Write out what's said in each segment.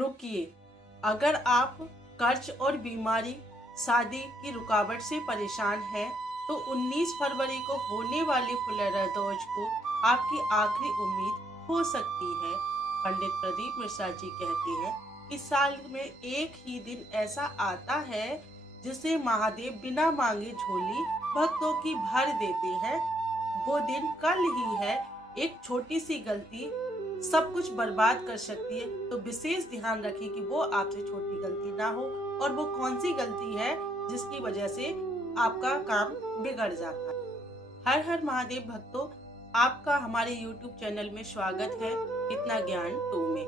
रुकिए, अगर आप कर्ज और बीमारी, शादी की रुकावट से परेशान हैं तो 19 फरवरी को होने वाली फुलरदोज को आपकी आखिरी उम्मीद हो सकती है। पंडित प्रदीप मिश्रा जी कहते हैं कि साल में एक ही दिन ऐसा आता है जिसे महादेव बिना मांगे झोली भक्तों की भर देते हैं। वो दिन कल ही है। एक छोटी सी गलती सब कुछ बर्बाद कर सकती है, तो विशेष ध्यान रखें कि वो आपसे छोटी गलती ना हो। और वो कौन सी गलती है जिसकी वजह से आपका काम बिगड़ जाता है। हर हर महादेव भक्तों, आपका हमारे YouTube चैनल में स्वागत है इतना ज्ञान 2 में।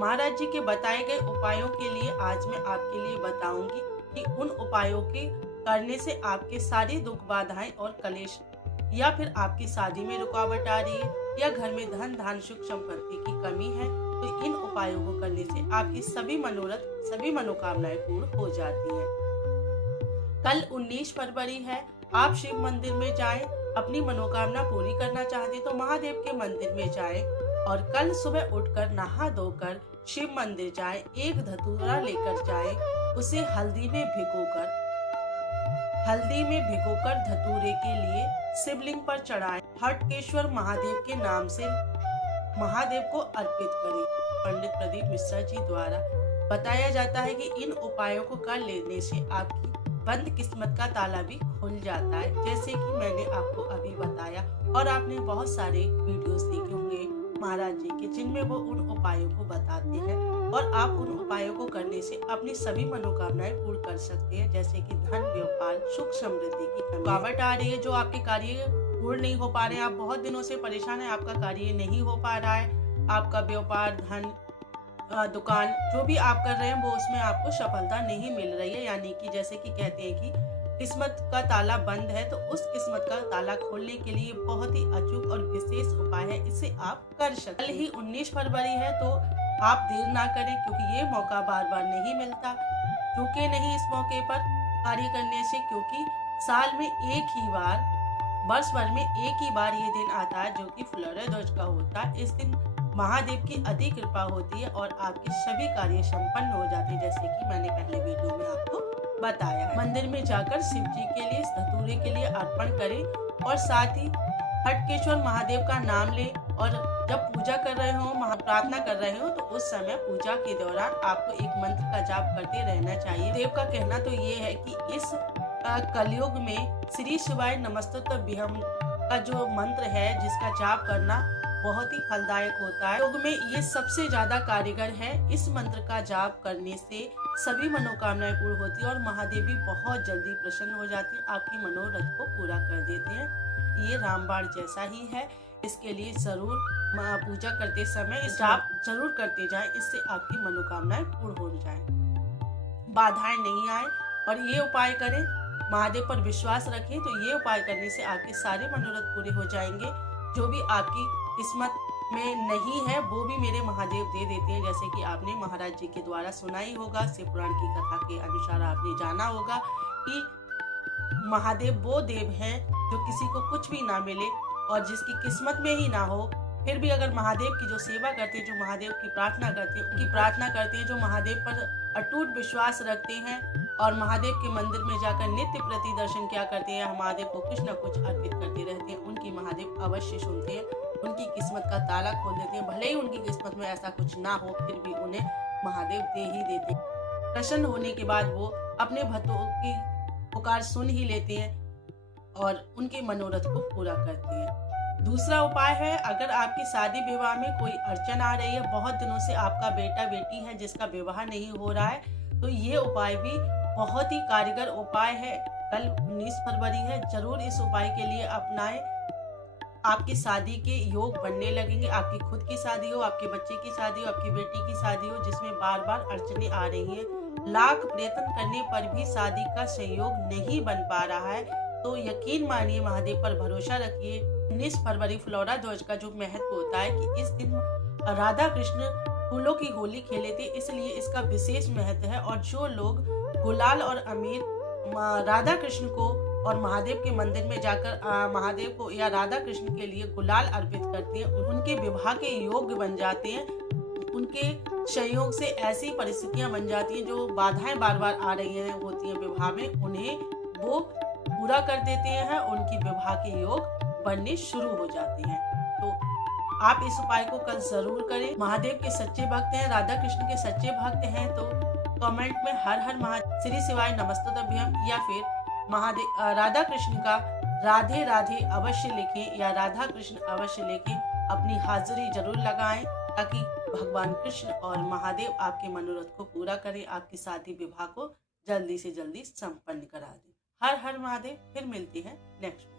महाराज जी के बताए गए उपायों के लिए आज मैं आपके लिए बताऊंगी कि उन उपायों के करने से आपके सारे दुख, बाधाएं और कलेश, या फिर आपकी शादी में रुकावट आ रही है, या घर में धन धान सुख संपत्ति की कमी है, तो इन उपायों को करने से आपकी सभी मनोरथ, सभी मनोकामनाएं पूर्ण हो जाती हैं। कल 19 फरवरी है। आप शिव मंदिर में जाएं। अपनी मनोकामना पूरी करना चाहते तो महादेव के मंदिर में जाएं और कल सुबह उठकर नहा धोकर शिव मंदिर जाएं। एक धतूरा लेकर जाएं, उसे हल्दी में भिगोकर धतूरे के लिए शिवलिंग पर चढ़ाएं। हटकेश्वर महादेव के नाम से महादेव को अर्पित करें। पंडित प्रदीप मिश्रा जी द्वारा बताया जाता है कि इन उपायों को कर लेने से आपकी बंद किस्मत का ताला भी खुल जाता है, जैसे कि मैंने आपको अभी बताया। और आपने बहुत सारे वीडियोस देखे होंगे महाराज जी के, जिनमें वो उन उपायों को बताते हैं और आप उन उपायों को करने से अपनी सभी मनोकामनाएं पूर्ण कर सकते हैं, जैसे कि धन, व्यापार, सुख, समृद्धि की रुकावट आ रही है, जो आपके कार्य पूर्ण नहीं हो पा रहे हैं, आप बहुत दिनों से परेशान हैं, आपका कार्य नहीं हो पा रहा है, आपका व्यापार, धन, दुकान जो भी आप कर रहे हैं वो उसमें आपको सफलता नहीं मिल रही है, यानी कि जैसे कि कहते हैं कि किस्मत का ताला बंद है, तो उस किस्मत का ताला खोलने के लिए बहुत ही अचूक और विशेष उपाय है, इसे आप कर सकते हैं। कल ही 19 फरवरी है, तो आप देर ना करें, क्योंकि ये मौका बार बार नहीं मिलता। चूके नहीं इस मौके पर कार्य करने से, क्योंकि साल में एक ही बार, वर्ष भर में एक ही बार ये दिन आता है जो कि फुलरदोज का होता है। इस दिन महादेव की अति कृपा होती है और आपके सभी कार्य संपन्न हो जाते हैं, जैसे कि मैंने पहले वीडियो में आपको बताया है। मंदिर में जाकर शिव जी के लिए, धतूरे के लिए अर्पण करें और साथ ही हटकेश्वर महादेव का नाम लें। और जब पूजा कर रहे हो, प्रार्थना कर रहे हो, तो उस समय पूजा के दौरान आपको एक मंत्र का जाप करते रहना चाहिए। देव का कहना तो ये है कि इस कलयुग में श्री शिवाय नमस्तुभ्यं का जो मंत्र है, जिसका जाप करना बहुत ही फलदायक होता है। योग में ये सबसे ज्यादा कारगर है। इस मंत्र का जाप करने से सभी मनोकामनाएं पूर्ण होती है और महादेव भी बहुत जल्दी प्रसन्न हो जाते हैं, आपकी मनोरथ को पूरा कर देते हैं। ये रामबाण जैसा ही है। इसके लिए जरूर पूजा करते समय जाप जरूर करते जाएं, इससे आपकी मनोकामनाएं पूर्ण हो जाएं, बाधाएं नहीं आए। और ये उपाय करें, महादेव पर विश्वास रखें, तो ये उपाय करने से आपके सारे मनोरथ पूरे हो जाएंगे। जो भी आपकी किस्मत में नहीं है वो भी मेरे महादेव दे देते हैं, जैसे कि आपने महाराज जी के द्वारा सुना ही होगा। शिव पुराण की कथा के अनुसार आपने जाना होगा कि महादेव वो देव हैं जो किसी को कुछ भी ना मिले और जिसकी किस्मत में ही ना हो, फिर भी अगर महादेव की जो सेवा करते हैं, जो महादेव की प्रार्थना करते हैं, उनकी प्रार्थना करते हैं, जो महादेव पर अटूट विश्वास रखते हैं और महादेव के मंदिर में जाकर नित्य प्रति दर्शन क्या करते हैं, महादेव को कुछ न कुछ अर्पित करते रहते हैं, उनकी महादेव अवश्य सुनते हैं, उनकी किस्मत का ताला खोल देते हैं। भले ही उनकी किस्मत में ऐसा कुछ ना हो, फिर भी उन्हें महादेव दे ही देते हैं। प्रसन्न होने के बाद वो अपने भक्तों की पुकार सुन ही लेते हैं और उनके मनोरथ को पूरा करते हैं। दूसरा उपाय है, अगर आपकी शादी विवाह में कोई अड़चन आ रही है, बहुत दिनों से आपका बेटा बेटी है जिसका विवाह नहीं हो रहा है, तो ये उपाय भी बहुत ही कारगर उपाय है। कल 19 फरवरी है, जरूर इस उपाय के लिए अपनाएं। आपकी शादी के योग बनने लगेंगे। आपकी खुद की शादी हो, आपके बच्चे की शादी हो, आपकी बेटी की शादी हो, जिसमें बार बार अड़चने आ रही हैं, लाख प्रयत्न करने पर भी शादी का संयोग नहीं बन पा रहा है, तो यकीन मानिए, महादेव पर भरोसा रखिए। 19 फरवरी फुलरदोज का जो महत्व होता है कि इस दिन राधा कृष्ण फूलों की होली खेले थे, इसलिए इसका विशेष महत्व है। और जो लोग गुलाल और अमीर राधा कृष्ण को और महादेव के मंदिर में जाकर महादेव को या राधा कृष्ण के लिए गुलाल अर्पित करते हैं, उनके विवाह के योग्य बन जाते हैं। उनके संयोग से ऐसी परिस्थितियां बन जाती हैं, जो बाधाएं बार बार आ रही हैं होती हैं विवाह में, उन्हें वो पूरा कर देते हैं, उनकी विवाह के योग बनने शुरू हो जाते हैं। तो आप इस उपाय को कल जरूर करें। महादेव के सच्चे भक्त हैं, राधा कृष्ण के सच्चे भक्त हैं तो कमेंट में हर हर श्री शिवाय नमस्तुभ्यम या फिर महादेव राधा कृष्ण का राधे राधे अवश्य लिखें या राधा कृष्ण अवश्य लिखें। अपनी हाजिरी जरूर लगाएं ताकि भगवान कृष्ण और महादेव आपके मनोरथ को पूरा करें, आपकी शादी विवाह को जल्दी से जल्दी संपन्न करा दें। हर हर महादेव। फिर मिलती है नेक्स्ट।